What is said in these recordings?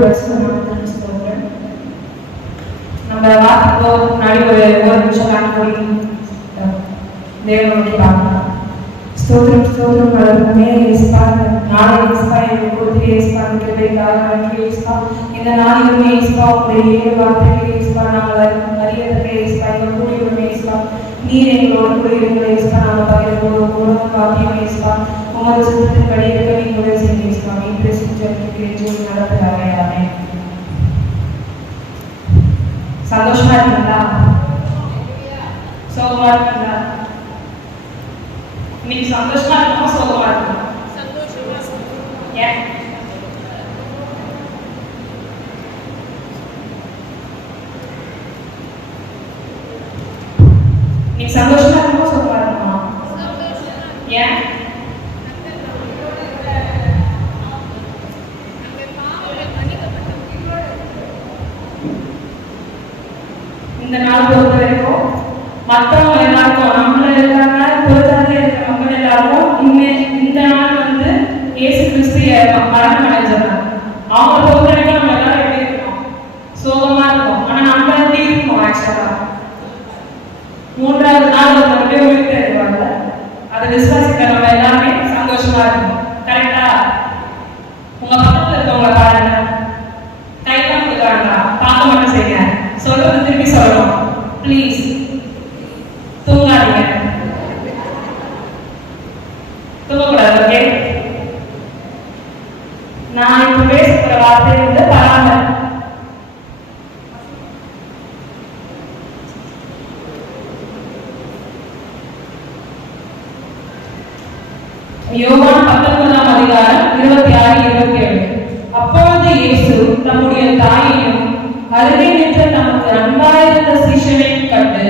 ஸ்தோத்திரம். நம்ம வார்த்தைக்கோ முன்னாடி ஒரு நிமிஷம் கண்ணு தேவனுடைய பார்க்கலாம். ஸ்தோத்திரம் ஸ்தோத்திரம் வளர்ந்தே ஏசுப்பா. நாளை ஏசுப்பா எங்களுக்கு கொடுத்து ஏசுப்பா கிருபைக்காக ஏசுப்பா. இந்த நாளிலுமே ஏசுப்பா உங்களுடைய ஏழு வார்த்தைகளை ஏசுப்பா நாங்கள் அறியதற்கு ஏசுப்பா எங்கள் கூடியுடன் ஏசுப்பா நீர் எங்களோடு கூட இருந்த ஏசுப்பா நாங்கள் பகிர்ந்து உணவு காப்பியம் ஏசுப்பா உமது சுத்தத்தின் படி இருக்க நீங்களுடைய செய்ய ஏசுப்பா மீன் செஞ்சு நடத்துகிறாங்க. சந்தோஷமா இருக்கீங்களா? சோகமா இருக்கீங்களா? இன்னைக்கு சந்தோஷமா இருக்குமா சோகமா இருக்குமா? ஏன்? இன்னைக்கு சந்தோஷமா இருக்குமா சோகமா இருக்குமா? ஏன்? இந்த நாள் பொறுத்த வரைக்கும் மற்றவங்க எல்லாருக்கும் நம்மள இருக்காங்க பொறுத்தாலே இருக்கிற மக்கள் எல்லாருக்கும் இந்த நாள் வந்து இயேசு கிறிஸ்து மரணம் அடைஞ்சாங்க. அவங்க பொறுத்த வரைக்கும் நம்ம எல்லாரும் எப்படி இருக்கோம்? சோகமா இருக்கும். ஆனா நம்ம எப்படி இருக்கோம்? ஆக்சுவலா மூன்றாவது நாள் ஒரு அப்படியே உயிர்த்து இருப்பாங்க. அதை விசுவாசிக்கிற நம்ம எல்லாமே சந்தோஷமா இருக்கும். கரெக்டா? உங்க பக்கத்துல இருக்கவங்களை பாருங்க, கைதான் கொடுக்குறாங்களா? பார்க்க மட்டும் செய்யுங்க. சொல்றது திருப்பி சொல்லணும். ப்ளீஸ் தூங்காதீங்க, தூங்கக்கூடாது. ஓகே, நான் இப்ப பேசுகிற வார்த்தை வந்து பராமரி. யோவான் 19ஆம் அதிகாரம் 26-27. அப்பொழுது இயேசு தம்முடைய தாயையும் அருகே நின்ற நமக்கு அன்பாயிருந்த சீஷனையும் கண்டு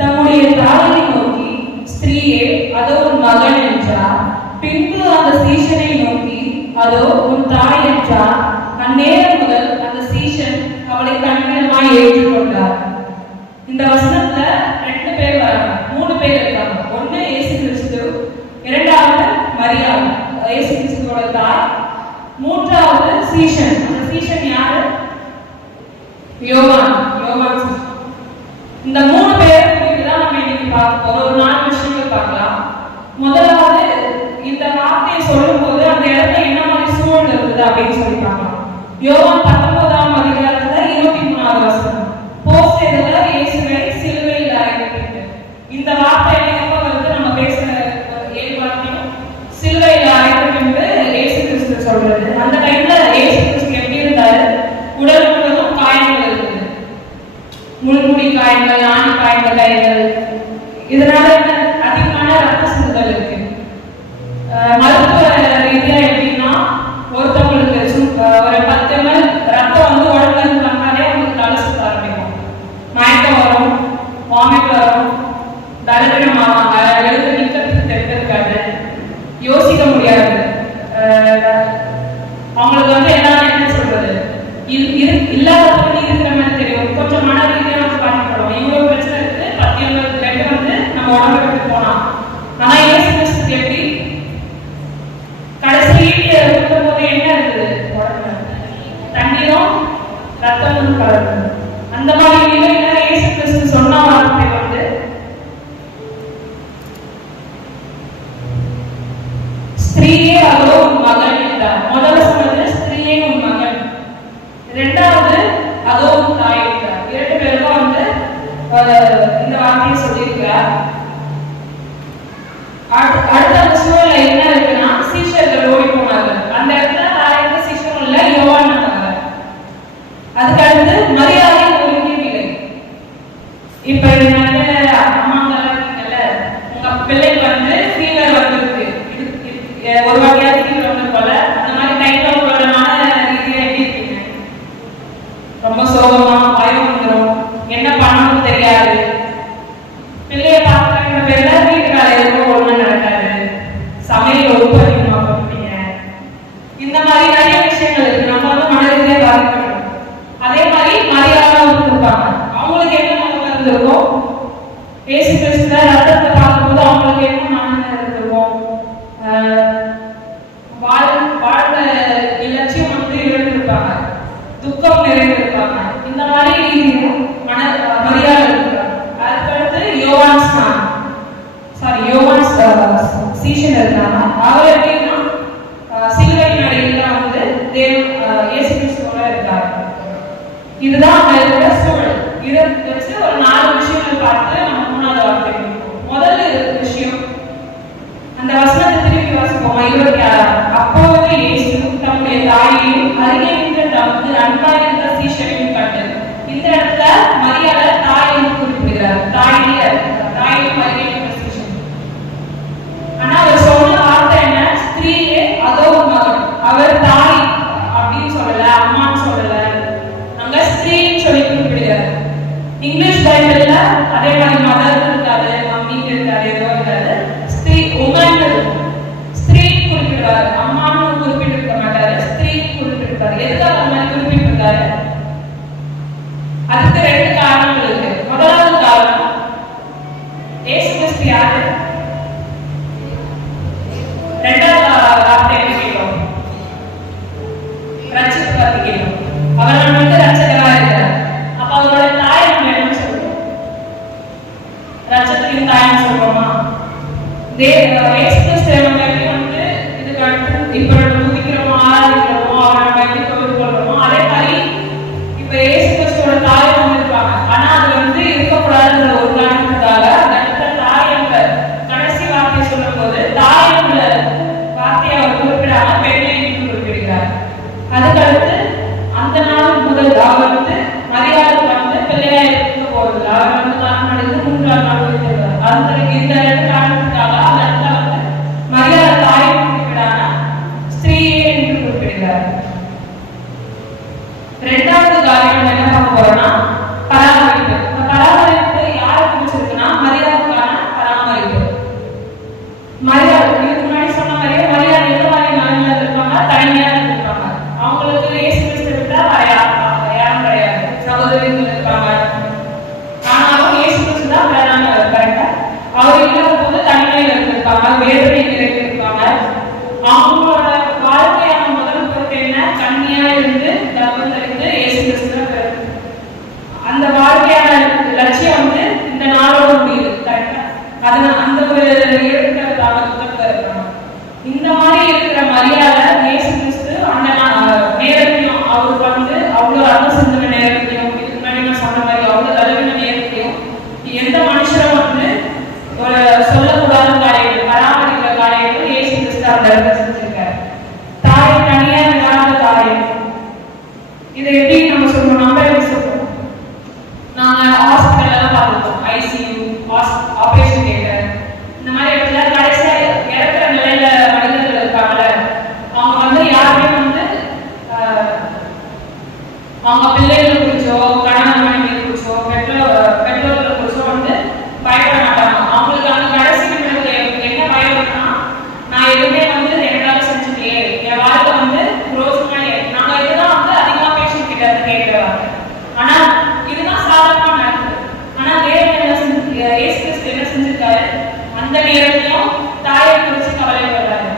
தம்முடைய தாயை நோக்கி, ஸ்திரீயே, அதோ உன் மகன் என்றார். பின்பு அந்த சீஷனை நோக்கி, அதோ உன் தாய் என்றார். அந்நேரம் முதல் அந்த சீஷன் அவளை கண்ணியமாய் ஏற்றுக்கொண்டார். இந்த வசனத்துல 2 பேர் வராங்க, 3 பேர் இருக்காங்க. ஒண்ணு இயேசு கிறிஸ்து, இரண்டாவது மரியாள் இயேசு கிறிஸ்துவோட தாய், மூன்றாவது சீஷன். அந்த சீஷன் யாரு? யோவான். இந்த 3 பேரை குறித்து தான் நம்ம இன்னைக்கு பார்க்க போறோம். ஒரு 4 விஷயங்கள் பார்க்கலாம். முதலாவது, இந்த வார்த்தையை சொல்லும் போது அந்த இடத்துல என்ன மாதிரி சூழல் இருக்குது அப்படின்னு சொல்லி பார்க்கலாம். யோவான் 19ஆம் அதிகாரத்துல 23ஆவது வசனம், போஸ்டேதுல இயேசுவை சிலுவையில் அறையப்பட்டு. இந்த வார்த்தை எப்ப வந்து நம்ம பேசுற 7 வார்த்தையும் சிலுவையில் அறையப்பட்டு இயேசு கிறிஸ்து சொல்றது. அந்த டைம்ல இயேசு கிறிஸ்து எப்படி இருந்தாரு? உடல் முழுவதும் காயங்கள் இருக்குது, முள்முடி காயங்கள், ஆணி காயங்கள், கைகள். இதனால அதிகமான ரத்த சிந்துதல் இருக்கு. மருத்துவ ரீதியா எப்படின்னா, ஒருத்தவங்களுக்கு ஒரு 10 ml ரத்தம் வந்து உடம்புல இருந்து வந்தாலே அவங்களுக்கு தலை சுத்த ஆரம்பிக்கும், மயக்கம் வரும், வாமிட் வரும், பலவீனம் ஆவாங்க, எழுந்து நிற்கிறதுக்கு தெரிஞ்சிருக்காது, யோசிக்க முடியாது. அவங்களுக்கு வந்து என்ன சொல்றது, இல்லாதவங்க இருக்கிற மாதிரி தெரியும். கொஞ்சம் மன ரீதியா நம்ம பாதிக்கப்படும். இவ்வளவு பிரச்சனை இருக்கு, 10 ml பிளட் வந்து நம்ம உடம்பு விட்டு போனோம். ஆனா இயேசு கிறிஸ்து எப்படி கடைசி இருக்கும் போது என்ன இருக்குது? உடம்புல தண்ணீரும் ரத்தமும் கலந்து. அந்த மாதிரி நிலையில இயேசு கிறிஸ்து சொன்ன வார்த்தை வந்து, ஸ்திரீயே, அதோ உன் மகன் என்றார். முதல்ல சொன்னது ஸ்திரீயே உன் மகன், இரண்டாவது அதோ உன் தாய் என்றார். 2 பேருக்கும் வந்து இந்த வார்த்தையை சொல்லியிருக்கிறார். அடுத்த அந்த சூழல்ல என்ன இருக்குன்னா, சீஷர்கள் ஓடி போனாங்க. அந்த இடத்துல தாய் சீஷரும் இல்ல, யோவான் இருந்தாங்க. அதுக்கு அடுத்து மரியாதை ஒழுங்கி நிலை. இப்ப அம்மாங்க இருக்கீங்கல்ல, உங்க பிள்ளைக்கு வந்து ஃபீவர் வந்துருக்கு, ஒரு வகையாவது ஃபீவர் வந்து போல, அந்த மாதிரி டைப்ல உங்களோட மன ரீதியா எப்படி இருக்கீங்க? ரொம்ப சோகமா, பயம் வந்துடும், என்ன பண்ணணும்னு தெரியாது. பிள்ளைய பார்க்கிற பேர்ல வீட்டு வேலை எதுவும் ஒண்ணு நடக்காது, சமையல் ரொம்ப அதிகமா பண்ணுவீங்க. இந்த மாதிரி நிறைய விஷயங்கள் இருக்கு. நம்ம வந்து மன ரீதியா பாதிக்கப்படும். அதே மாதிரி மரியாதை இருப்பாங்க. அவங்களுக்கு என்ன நம்ம இருந்திருக்கும்? துக்கம் நிறைந்திருப்பாங்க. இந்த மாதிரி மரியாதை இருக்கிறாங்க. அதுக்கடுத்து யோவான் சீஷன் இருக்காங்க. அவர் எப்படின்னா சிலுவையின் அடியில வந்து இயேசு கிறிஸ்துவோட இருக்காரு. இதுதான் அங்க இருக்கிற சூழல். இதை வச்சு ஒரு 4 விஷயங்கள் பார்த்து நம்ம 3வது வார்த்தை முதல்ல விஷயம் அந்த வசனத்தை திருப்பி வாசிப்போமா? 26. அப்போது இயேசு தம்முடைய தாயையும் அருகே நின்ற தமது அன்பாயிருந்த சீஷரையும் கண்டு. இந்த இடத்துல மரியாதை தாயை குறிப்பிடுகிறார். தாயையும் அருகே நின்ற சீஷன். ஆனா அவர் சொன்ன வார்த்தை என்ன? ஸ்திரீயே அதோ மகன். அவர் தாய் அப்படின்னு சொல்லல, அம்மான்னு சொல்லல, அங்க ஸ்திரீன்னு சொல்லி குறிப்பிடுகிறார். இங்கிலீஷ் பைபிள்ல அதே மாதிரி மதர் இருக்காது, மம்மி இருக்காது, ஏதோ இருக்காது. ஸ்திரீ குறிப்பிடுவாரு, அம்மான்னு குறிப்பிட்டிருக்க மாட்டாரு, ஸ்திரீ குறிப்பிட்டிருப்பாரு. எதுக்காக அந்த மாதிரி குறிப்பிட்டிருக்காரு? அதுக்கு 2 காரணங்கள் இருக்கு. முதலாவது காரணம், இயேசு கிறிஸ்து யாரு? 2வது வார்த்தை என்ன கேட்டோம்? ரட்சிப்பு பத்தி கேட்டோம். அவர் நமக்கு ரட்சகரா இருக்கிறார். அப்ப அவரோட தாய் நம்ம என்ன சொல்றோம்? ரட்சகரின் தாய்னு சொல்றோமா? இயேசு கிறிஸ்து நம்ம எப்படி வந்து இதுக்கு அடுத்து இப்ப நம்ம துதிக்கிறோமோ, ஆராதிக்கிறோமோ, அவரை நம்ம எப்படி தொழுது கொள்றோமோ, அதே மாதிரி இப்ப இயேசு கிறிஸ்துவோட தாய் வந்து இருப்பாங்க. ஆனா அது வந்து இருக்கக்கூடாதுன்ற ஒரு காரணத்துக்காக அந்த தாய் என்ற கடைசி வார்த்தையை சொல்லும் போது தாய் என்ற வார்த்தையை அவர் குறிப்பிடாம பெண்ணை குறிப்பிடுகிறார். அதுக்கடுத்து அந்த நாள் முதல் அவர் வந்து மரியாதை வந்து பிள்ளையா இருக்க போறது. அவர் வந்து காரணமடைந்து 3ஆம் நாள் வைத்திருக்கிறார். அந்த இந்த 2 காரணத்துக்காக அந்த இடத்துல வந்து மரியாதை தாயை குறிப்பிடாம ஸ்திரீயே என்று குறிப்பிடுகிறார். 2வது காரியம் என்ன பார்க்க போறோம்னா பராமரிப்பு. இந்த பராமரிப்பு யாரை குறிச்சிருக்குன்னா மரியாதைக்கான பராமரிப்பு. மரியாதை இதுக்கு முன்னாடி சொன்ன மாதிரியே மரியாதை எந்த மாதிரி நிலைமையில இருப்பாங்க? தனிமையா இருப்பாங்க. அவங்களுக்கு இயேசு கிறிஸ்து விட்டா யாரும் கிடையாது, சகோதரிகள் இருப்பாங்க. ஆனாலும் இயேசு கிறிஸ்து தான் பிரதான கரெக்டா. அவர் இல்லாத போது தனிமையில இருந்திருப்பாங்க, வேதனை நிறைந்திருப்பாங்க. அவங்களோட வாழ்க்கையான முதல் பொறுப்பு என்ன? கண்ணியா இருந்து கர்ப்பம் தரித்து இயேசு கிறிஸ்து அந்த வாழ்க்கையான லட்சியம் வந்து இந்த நாளோட முடியுது. கரெக்டா? அந்த ஒரு இந்த மாதிரி இருக்கிற மரியாதை இயேசு கிறிஸ்து அந்த நேரத்திலும் அவருக்கு வந்து அவ்வளவு அர்த்தம் சிந்தன நேரத்திலையும், இதுக்கு முன்னாடி நான் சொன்ன மாதிரி அவ்வளவு தலைவின நேரத்திலையும் எந்த மனுஷரும் வந்து ஒரு சொல்லக்கூடாத காரியங்கள், பராமரிக்கிற காரியங்கள் இயேசு கிறிஸ்து அந்த இடத்துல செஞ்சிருக்காரு. தாய் தனியா இல்லாத காரியம். இதை எப்படி நம்ம சொல்றோம்? நம்ம எப்படி சொல்றோம்? நாங்க ஹாஸ்பிட்டல் எல்லாம் பார்த்துருக்கோம். ICU, ஆபரேஷன் தியேட்டர், இந்த மாதிரி இடத்துல கடைசியா இறக்குற நிலையில மனிதர்கள் இருக்காங்கல்ல, அவங்க வந்து யாருமே வந்து அவங்க பிள்ளைகளை குறிச்சோ, கணவன் மனைவி குறிச்சோ, பெற்றோர்களை குறிச்சோ வந்து பயப்பட மாட்டாங்க. அவங்களுக்கு அந்த கடைசி நிமிடத்துல என்ன பயப்படுனா, நான் எதுவுமே வந்து எனக்காக செஞ்சுட்டே, என் வாழ்க்கை வந்து ரோஜமா நாங்க இதுதான் வந்து அதிகமா பேஷண்ட் கிட்ட இருந்து கேட்கிறவாங்க. ஆனா இதுதான் சாதாரணமா நடக்குது. ஆனா தேவன் என்ன செஞ்சு, இயேசு கிறிஸ்து என்ன செஞ்சிருக்காரு? அந்த நேரத்திலும் தாயை குறிச்சு கவலைப்படுறாரு.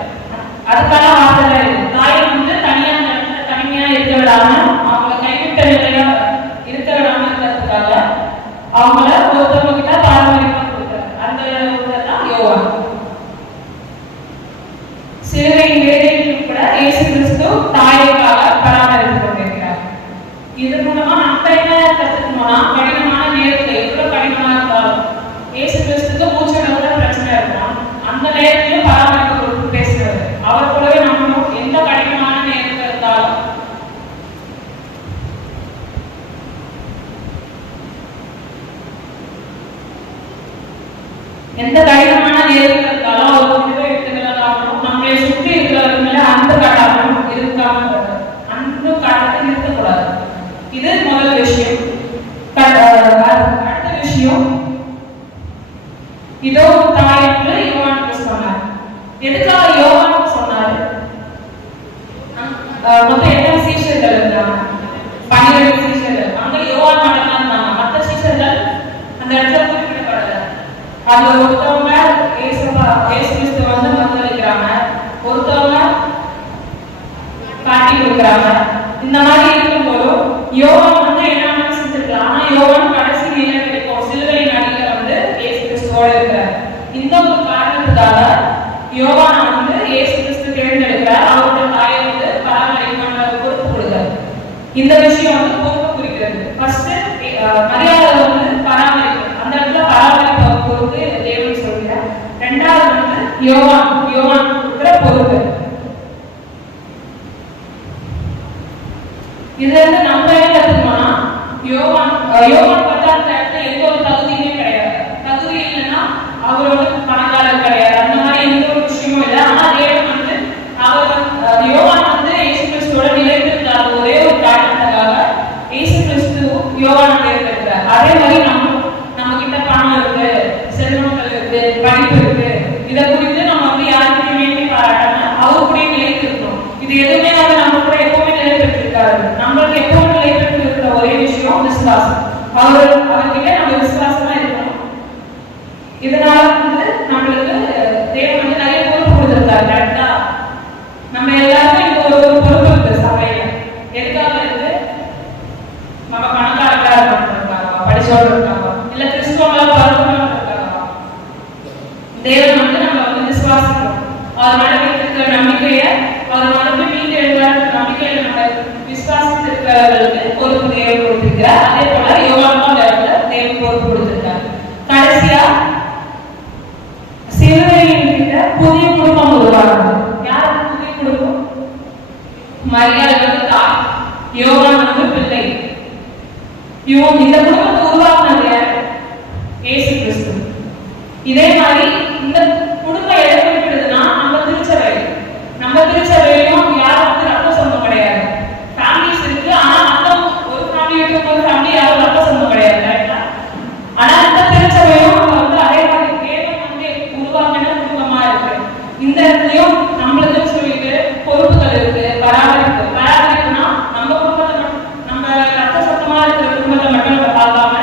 அதுக்கான வார்த்தை தாயை வந்து தனியா தனிமையா இருக்க விடாம, அவங்களை கைவிட்ட நிலையா இருக்க விடாம இருக்கிறதுக்காக அவங்கள ஒருத்தவங்க கிட்ட பாரம்பரியமா கொடுக்குறாரு. அந்த தான் யோவான். சிலுவையின் வேதனையிலும் கூட இயேசு கிறிஸ்து தாயைக்காக பராமரித்து கொண்டிருக்கிறார். இது மூலமா நம்ம என்ன கத்துக்கணும்னா, கடினமான நேரத்துல எவ்வளவு கடினமா இருந்தாலும் இயேசு கிறிஸ்துக்கு மூச்சடவுல பிரச்சனை இருக்கும், அந்த நேரத்திலும் பராமரிப்பு கொடுத்து பேசுறது. அவர் கூடவே நம்மளும் எந்த கடினமான நேரத்துல இருந்தாலும் அவர் கூடவே எடுத்துக்கலாம். நம்மளை சுற்றி இருக்கிறவங்க அன்பு காட்டாமலும் அன்பு காட்டத்தை நிறுத்தக்கூடாது. இது முதல் விஷயம். அடுத்த விஷயம், இதோ தாய் என்று யோவானுக்கு சொன்னார். எதுக்காக யோவானுக்கு சொன்னாரு? மொத்தம் எத்தனை சீஷர்கள் இருந்தாங்க? 12 சீஷர்கள். அங்க யோவான் மட்டும் தான் இருந்தாங்க. மற்ற சீஷர்கள் அந்த இடத்துல குறிப்பிடப்படல. அதுல ஒருத்தவங்க இயேசு கிறிஸ்து வந்து மறுதலிக்கிறாங்க, ஒருத்தவங்க காட்டி கொடுக்குறாங்க. இந்த மாதிரி இருக்கும்போது யோவான் வந்து என்ன செஞ்சிருக்கலாம், ஆனா யோவான் கடைசி நிலை வரைக்கும் சிலுவையின் அடியில வந்து இயேசு கிறிஸ்துவோட இருக்கிறார். இந்த ஒரு காரணத்துக்காக யோவான் வந்து இயேசு கிறிஸ்து தேர்ந்தெடுக்கிறார். அவரோட தாயை வந்து பராமரிக்கிற பொறுப்பு கொடுக்கிறார். இந்த விஷயம் வந்து பொறுப்பு குறிக்கிறது. ஃபர்ஸ்ட் மரியாதை வந்து பராமரிப்பு, அந்த இடத்துல பராமரிப்பு பொறுப்பு தேவன் சொல்கிறார். ரெண்டாவது வந்து யோவான் கொடுக்கிற பொறுப்பு. இதுல இருந்து நம்ம என்ன கத்துக்கணும்னா, யோவான் பார்த்தா அந்த இடத்துல எந்த ஒரு தகுதியுமே கிடையாது. தகுதி இல்லைன்னா அவர் வந்து பணக்காரர் கிடையாது, அந்த மாதிரி எந்த ஒரு விஷயமும் இல்லை. ஆனா தேவன் வந்து யோவான் வந்து இயேசு கிறிஸ்துவோட நிலைத்திருந்தார். ஒரே ஒரு காரணத்துக்காக இயேசு கிறிஸ்து யோவானை தேர்ந்தெடுக்கிறார். அதே மாதிரி நம்ம கிட்ட பணம் இருக்கு, செல்வங்கள் இருக்கு, படிப்பு இருக்கு, இதை குறித்து நம்ம வந்து யாருக்குமே வேண்டி பாராட்டாம அவர் கூட நிலைத்திருக்கணும். இது எதுவுமே வந்து நம்ம கூட எப்பவுமே நிலைப்பெற்றிருக்காரு. நம்மளுக்கு எப்பவுமே நிலைப்பெற்று இருக்கிற ஒரே விஷயம் விசுவாசம். அவர்கிட்ட நம்ம விசுவாசமா இருக்கணும். இதனால வந்து நம்மளுக்கு தேவன் வந்து நிறைய பொறுப்பு கொடுத்திருக்காரு. கரெக்டா? நம்ம எல்லாருமே இந்த ஒரு பொறுப்பு இருக்கு சபையில. எதுக்காக இருக்கு? நம்ம பணக்காரர்களா இருக்காங்க, படிச்சவர்கள் இருக்காங்க, இல்ல கிறிஸ்துவங்களா பரவங்களா இருக்காங்க. தேவன் வந்து நம்ம வந்து விசுவாசிக்கணும். அவர் மேல இருக்கிற நம்பிக்கைய, அவர் மனது மீண்டு எழுதாத நம்பிக்கையில நம்ம விசுவாசித்திருக்கிறவர்களுக்கு பொறுப்பு தேவன் கொடுத்திருக்கிறார். அதே போல யோவானுக்கும் தேவன் பொறுப்பு கொடுத்திருக்கார். கடைசியா சிலுவையின் கிட்ட புதிய குடும்பம் உருவாகுது. யாருக்கு புதிய குடும்பம்? மரியாதை வந்து தாய், யோவான் வந்து பிள்ளை. இந்த குடும்பத்தை உருவாக்குனது யார்? இயேசு கிறிஸ்து. இதே மாதிரி இந்த குடும்பம் எதை குறிப்பிடுதுன்னா, நம்ம திருச்சபையிலும் யாரும் வந்து ரத்த சொந்தம் கிடையாது. ஃபேமிலிஸ் இருக்கு, ஆனா மொத்தம் ஒரு ஃபேமிலி ஒரு ஃபேமிலி யாரும் ரத்த சொந்தம் கிடையாது. கரெக்டா? ஆனா இந்த திருச்சபையும் நம்ம வந்து அதே மாதிரி தேவன் வந்து உருவாக்கின குடும்பமா இருக்கு. இந்த இடத்துலயும் நம்மளுக்கு சொல்லிட்டு பொறுப்புகள் இருக்கு. பராமரிப்புனா நம்ம குடும்பத்தை, நம்ம ரத்த சொந்தமா இருக்கிற குடும்பத்தை மட்டும் நம்ம பார்க்காம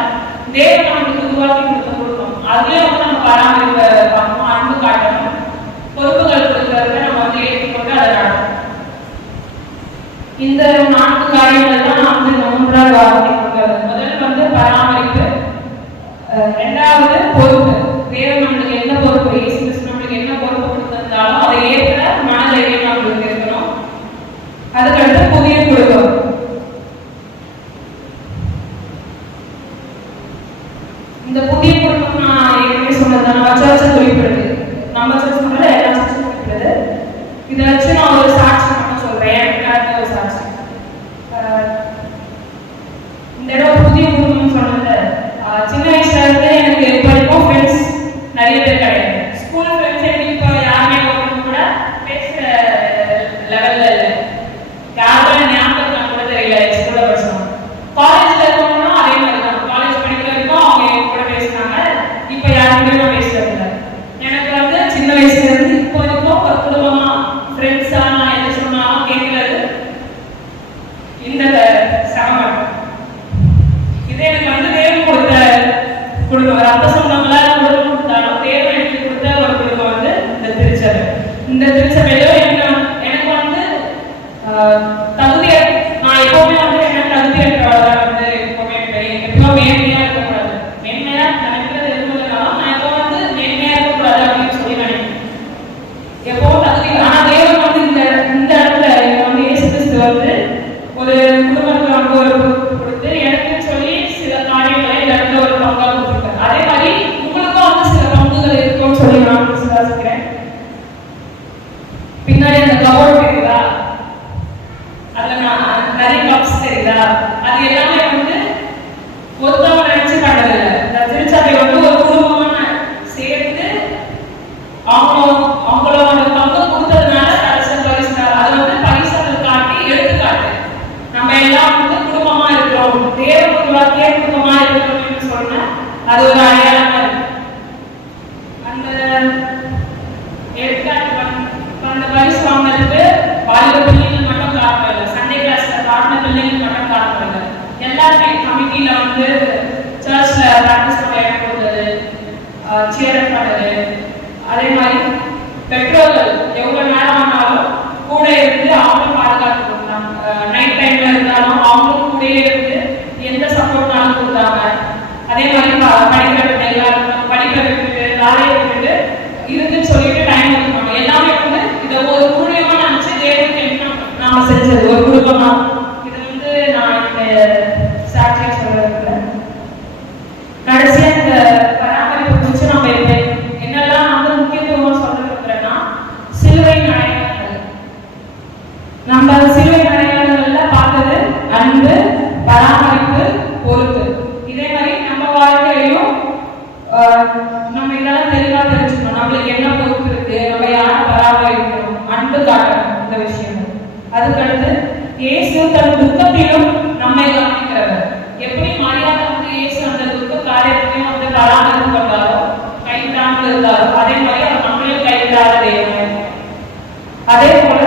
தேவன் நம்மளுக்கு உருவாக்கி கொடுத்த குடும்பம், அதுலயே வந்து நம்ம பராமரிப்பை பார்க்கணும், அன்பு காட்டணும், பொறுப்புகள் கொடுக்கறத நம்ம வந்து ஏற்றுக்கொண்டு அதை நடக்கும். இந்த 4 காரியங்கள் தான் நான் வந்து 3ஆவது வார்த்தை கொடுக்கிறது. முதல் வந்து பராமரிப்பு, இரண்டாவது பொறுப்பு. தேவன் நம்மளுக்கு என்ன பொறுப்பு, இயேசு கிறிஸ்து நம்மளுக்கு என்ன பொறுப்பு கொடுத்திருந்தாலும் அதை ஏற்ற மனதைரியம் நம்மளுக்கு இருக்கணும். அதுக்கடுத்து புதிய குடும்பம். இந்த புதிய குடும்பம் நான் ஏற்கனவே சொன்னது நம்ம சர்ச்சை குறிப்பிடுது. நம்ம சர்ச்சை சொன்னது எல்லா சர்ச்சும் குறிப்பிடுது. இதை வச்சு நான் ஒரு சாட்சி மட்டும் சொல்றேன். எனக்கு ஒரு சாட்சி. இந்த இடம் புதிய குடும்பம் சொன்னது, சின்ன வயசுல இருந்து எனக்கு இப்போ வரைக்கும் ஃப்ரெண்ட்ஸ் நிறைய பேர் கிடையாது. ஸ்கூல் ஃப்ரெண்ட்ஸ் எனக்கு இப்போ யாருமே கூட பேசுற லெவல்ல இல்லை. யாரும் ஞாபகம் கூட தெரியல. ஸ்கூல்ல படிச்சோம். காலேஜ்ல இருக்கணும்னா அதே மாதிரி தான். காலேஜ் படிக்கிற வரைக்கும் அவங்க கூட பேசினாங்க. இப்போ யாருமே நான் பேசுறது இல்லை. எனக்கு வந்து சின்ன வயசுல இருந்து இப்போ வரைக்கும் ஒரு குடும்பமா ஃப்ரெண்ட்ஸா நான் எது சொன்னாலும் கேட்கறது இந்த சமம். இது எனக்கு வந்து தேவன் கொடுத்த குடும்பம். ரத்த சொந்தங்களா குடும்பம் கொடுத்தாலும் தேவன் எனக்கு கொடுத்த ஒரு குடும்பம் வந்து இந்த திருச்சபை. இந்த திருச்சபையில எனக்கு வந்து தகுதி, நான் எப்பவுமே வந்து என்ன தகுதி இருக்கிறவளா வந்து எப்பவுமே மேன்மையா இருக்கக்கூடாது. மேன்மையா நினைக்கிறது இருந்ததுனாலும் நான் எப்போ வந்து மேன்மையா இருக்கக்கூடாது அப்படின்னு சொல்லி நினைக்கிறேன். எப்பவும் தகுதி. ஆனா தேவன் வந்து இந்த இடத்துல வந்து இயேசு கிறிஸ்து வந்து ஒரு குடும்பத்துக்கு வந்து ஒரு கொடுத்து எனக்கு சொல்லி சில காரியங்களை இந்த இடத்துல ஒரு பங்கா கொடுத்துருக்காரு. அதே மாதிரி உங்களுக்கும் வந்து சில பங்குகள் இருக்கும்னு சொல்லி நான் விசுவாசிக்கிறேன். பின்னாடி அந்த கவர் தெரியுதா, அதுல நான் நிறைய கப்ஸ் தெரியுதா, அது எல்லாமே வந்து ஒருத்தவங்க நினைச்சு பண்ணதில்லை. இந்த திருச்சபை வந்து ஒரு குடும்பமா சேர்த்து அவங்களோட பங்கு கொடுத்ததுனால கடைசி பரிசு. அது வந்து பரிசுகள் காட்டி எடுத்துக்காட்டு. நம்ம எல்லாம் வந்து குடும்பமா இருக்கிறோம், தேவன் உருவாக்கிய குடும்பமா இருக்கிறோம்னு சொன்னா அது ஒரு அடையாளமா இருக்கு. அந்த எடுத்துக்காட்டு அந்த பரிசு வாங்கினதுக்கு வாலிப பிள்ளைகள் மட்டும் காரணம் இல்லை, சண்டே கிளாஸ்ல பாடின பிள்ளைகள் மட்டும் காரணம் இல்லை. எல்லாருமே கமிட்டியில வந்து சர்ச்ல பிராக்டிஸ் பண்ண இடம் கொடுத்தது, சேர் பண்ணது, அதே மாதிரி பெற்றோர்கள் எவ்வளவு நேரம் ஆனாலும் கூட இருந்து அவங்களும் பாதுகாத்து கொடுத்தாங்க. நைட் டைம்ல இருந்தாலும் அவங்களும் கூட இருந்து அன்பு, பராமரிப்பு, பொறுப்பு. இதே மாதிரி நம்ம வாழ்க்கையிலையும் நம்ம இதெல்லாம் தெளிவா தெரிஞ்சுக்கணும். நம்மளுக்கு என்ன பொறுப்பு இருக்கு, நம்ம யாரை பராமரிக்கணும், அன்பு காட்டணும், இந்த விஷயம். அதுக்கடுத்து இயேசு தன் துக்கத்திலும் நம்மை கவனிக்கிறவர். எப்படி மரியாதை வந்து இயேசு அந்த துக்க காரியத்தையும் வந்து பராமரிப்பு கொண்டாரோ, கைவிடாமல் இருந்தாரோ, அதே மாதிரி அவர் நம்மளையும் கைவிடாத தேவன். அதே போல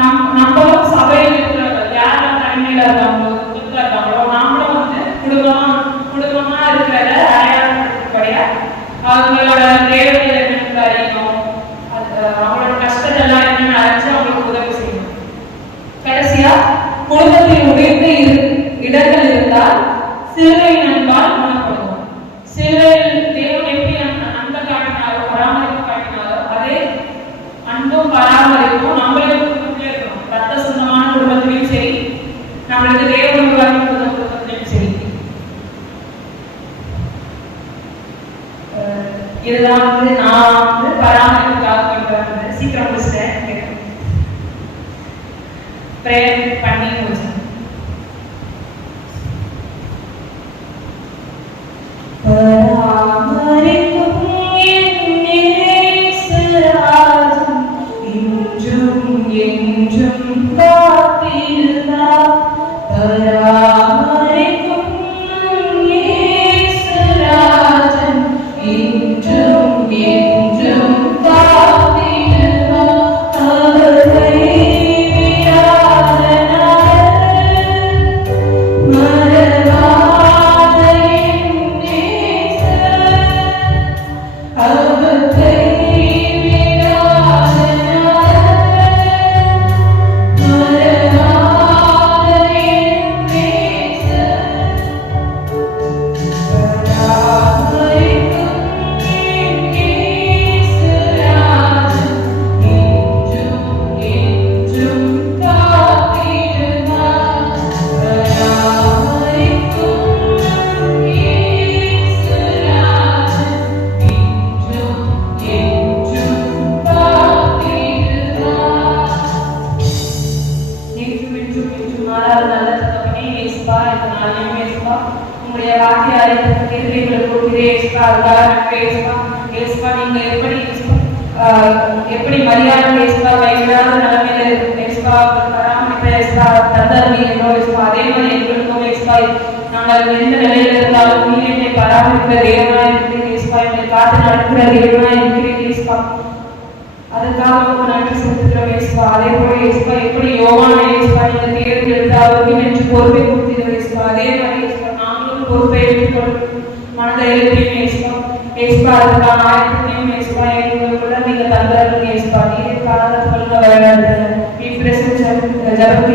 நம்மளும் சபையில் இருக்கிறவர்கள் யாரெல்லாம் தனிமையில இருக்காங்களோ, துக்கத்துல இருக்காங்களோ, நாமளும் வந்து குடும்பமா இருக்கிறத அடையாளப்படுத்தபடியா அவங்களோட தேவைகள் என்னன்னு அறியணும், அவங்களோட கஷ்டத்தெல்லாம் என்னன்னு அரைச்சு அவங்களுக்கு உதவி செய்யணும். கடைசியா குடும்பத்தில் உடைந்த இடங்கள் இருந்தால் சிலுவையின் அன்பால் குணப்படுவோம். சிலுவையில் தேவன் எப்படி அன்பை காட்டினாரோ, பராமரிப்பு காட்டினாரோ, அதே அன்பும் பராமரிப்பும் நம்மளுக்கு இருக்கணும். ரத்த சொந்தமான குடும்பத்திலையும் சரி, நம்மளுக்கு தேவன் உருவாக்கி கொடுத்த குடும்பத்திலையும் சரி. இதுதான் வந்து நான் வந்து பராமரிப்புக்காக கொண்டு வந்தேன். சீக்கிரம் முடிச்சிட்டேன். பிரேயர் பண்ணி முடிச்சேன். உங்களுடைய வார்த்தையாரை எப்படி மரியாதை கைவிடாத நிலைமையில தந்தர்மி அதே மாதிரி எங்களுக்கும் நாங்கள் எந்த நிலையில இருந்தாலும் நீ என்னை பராமரிக்கிற தேவனா இருக்கிறேன், என்னை காத்து நடக்கிற தேவனா இருக்கிறேன். அதுக்காக நன்றி செலுத்துகிறோம். அதே போல எப்படி யோவான நீங்க தேர்வு எடுத்து அவருக்கு நெஞ்சு பொறுப்பை கொடுத்தீங்க. அதே மாதிரி நாங்களும் பொறுப்பை எடுத்துக்கொண்டு மனதைரியத்தையும் அதுக்கான ஆயத்தையும் எங்களுக்குள்ள நீங்க தந்தாருங்க. நீர் காலத்துக்குள்ள வேண்டாம். நீ பிரசன் ஜபத்தை